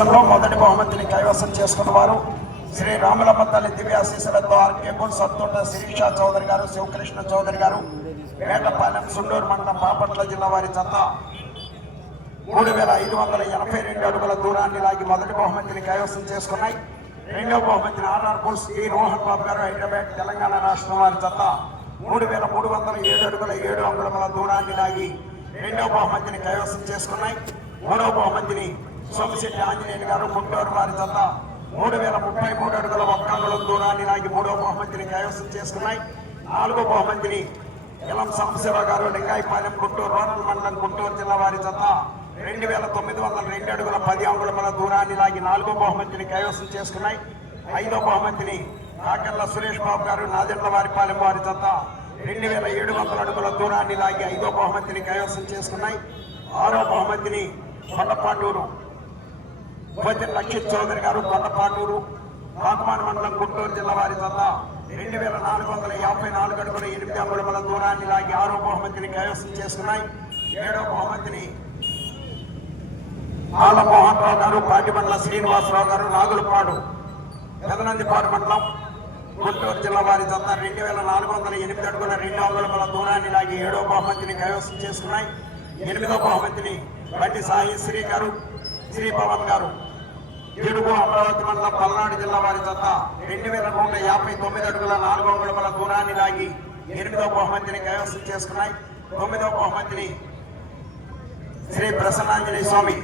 మొదటి బహుమతిని కైవసం చేసుకున్న వారు శ్రీ రాములమ్మ తల్లి దివ్యాశీసులతో ఆర్కేపుల్ సత్తోట శిరీష చౌదరి గారు శివకృష్ణ చౌదరి గారు వేటపాలెం సుండూరు మండలం బాపట్ల జిల్లా వారి చెత్త మూడు వేల ఐదు వందల ఎనభై రెండు అడుగుల దూరాన్ని లాగి మొదటి బహుమతిని కైవసం చేసుకున్నాయి. రెండవ బహుమతిని ఆర్ఆర్ బుల్స్ ఈ రోహన్ బాబు గారు హైదరాబాద్ తెలంగాణ రాష్ట్రం వారి చెత్త మూడు వేల మూడు వందల ఏడు అడుగుల ఏడు అంగుళముల దూరాన్ని లాగి రెండవ బహుమతిని కైవసం చేసుకున్నాయి. మూడవ బహుమతిని సోమశెట్టి ఆంజనేయులు గారు గుంటూరు వారి చెత్త మూడు వేల ముప్పై మూడు అడుగుల ఒక్క అంగుళం దూరాన్ని లాగి మూడవ బహుమతిని కైవసం చేసుకున్నాయి. నాలుగో బహుమతిని ఎలం సాంబశివరావు గారు లింగాయపాలెం గుంటూరు రూరల్ మండలం గుంటూరు జిల్లా వారి జత రెండు వేల తొమ్మిది వందల రెండు అడుగుల పది అంగుళముల దూరాన్ని లాగి నాలుగో బహుమతిని కైవసం చేసుకున్నాయి. ఐదో బహుమతిని కాకర్ల సురేష్ బాబు గారు నాదెండ్ల వారిపాలెం వారి జత రెండు వేల ఏడు వందల అడుగుల దూరాన్ని లాగి ఐదో బహుమతిని కైవసం చేసుకున్నాయి. ఆరో బహుమతిని కొండపాటూరు భోజన లక్షిత్ చౌదరి గారు కొండపాటూరు కాకుమాన్ మండలం గుంటూరు జిల్లా వారి జిల్లా రెండు వేల నాలుగు వందల యాభై నాలుగు అడుగుల ఎనిమిది అంగుళముల దూరాన్ని లాగి ఆరో బహుమతిని కైవసం చేసుకున్నాయి. ఏడో బహుమతిని ఆల మోహన్ రావు గారు పాటిమండల శ్రీనివాసరావు గారు నాగులపాడు పెదనందిపాడు మండలం గుంటూరు జిల్లా వారి జత రెండు వేల నాలుగు వందల ఎనిమిది అడుగుల రెండు అంగుళముల దూరాన్ని లాగి ఏడో బహుమతిని కైవసం చేసుకున్నాయి. ఎనిమిదో బహుమతిని బండి సాయి శ్రీ గారు శ్రీ పవన్ గారు ఏడుగు అమరావతి మండలం పల్నాడు జిల్లా వారి జత రెండు వేల నూట యాభై తొమ్మిది అడుగుల నాలుగు అంగుళముల దూరాన్ని లాగి ఎనిమిదవ బహుమతిని కైవసం చేసుకున్నాయి. తొమ్మిదో బహుమతిని శ్రీ ప్రసన్నాంజలి స్వామి.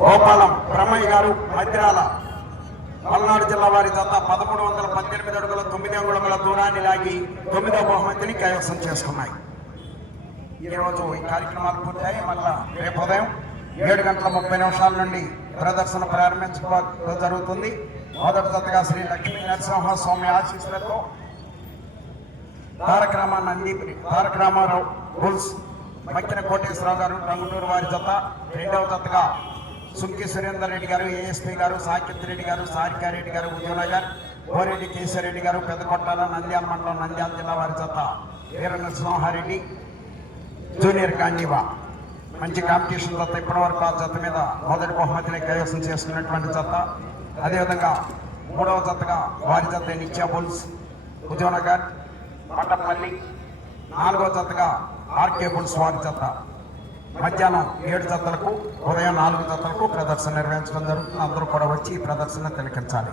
గోపాలం బ్రహ్మయ్య గారు మద్రాల పల్నాడు జిల్లా వారి జత పదమూడు వందల పద్దెనిమిది అడుగుల తొమ్మిది అంగుళముల దూరాన్ని లాగి తొమ్మిదో బహుమతిని కైవసం చేసుకున్నాయి. ఈ రోజు ఈ కార్యక్రమాలు పూర్తయి మళ్ళా రేపు ఉదయం ఏడు గంటల ముప్పై నిమిషాల నుండి ప్రదర్శన ప్రారంభించడం జరుగుతుంది. మొదటి జతగా శ్రీ లక్ష్మీ నరసింహ స్వామి ఆశీస్సులతో తారక రామ నంది తారక రామారావు బుల్స్ మక్కిన కోటేశ్వరరావు గారు టంగుటూరు వారి జత. రెండవ జతగా సుంకి సురేందర్ రెడ్డి గారు ఏఎస్పీ గారు సాకిత్ రెడ్డి గారు సారికారెడ్డి గారు ఉద్యోనగర్ కోరెడ్డి కేశవరెడ్డి గారు పెద్దకొట్టాల నంద్యాల మండలం నంద్యాల జిల్లా వారి జత. వీర నరసింహారెడ్డి జూనియర్ కాంజీవా మంచి కాంపిటీషన్ జత ఇప్పటి వరకు ఆ జత మీద మొదటి బహుమతిని కైవసం చేసుకున్నటువంటి జత. అదేవిధంగా మూడవ జతగా వారి జత నిత్యా బుల్స్ ఉద్యోనగర్ పట్టపల్లి. నాలుగవ జతగా ఆర్కే బుల్స్ వారి జత. మధ్యాహ్నం ఏడు జతలకు ఉదయం నాలుగు జతలకు ప్రదర్శన నిర్వహించడం జరుగుతుంది. అందరూ కూడా వచ్చి ఈ ప్రదర్శన తిలకించాలి.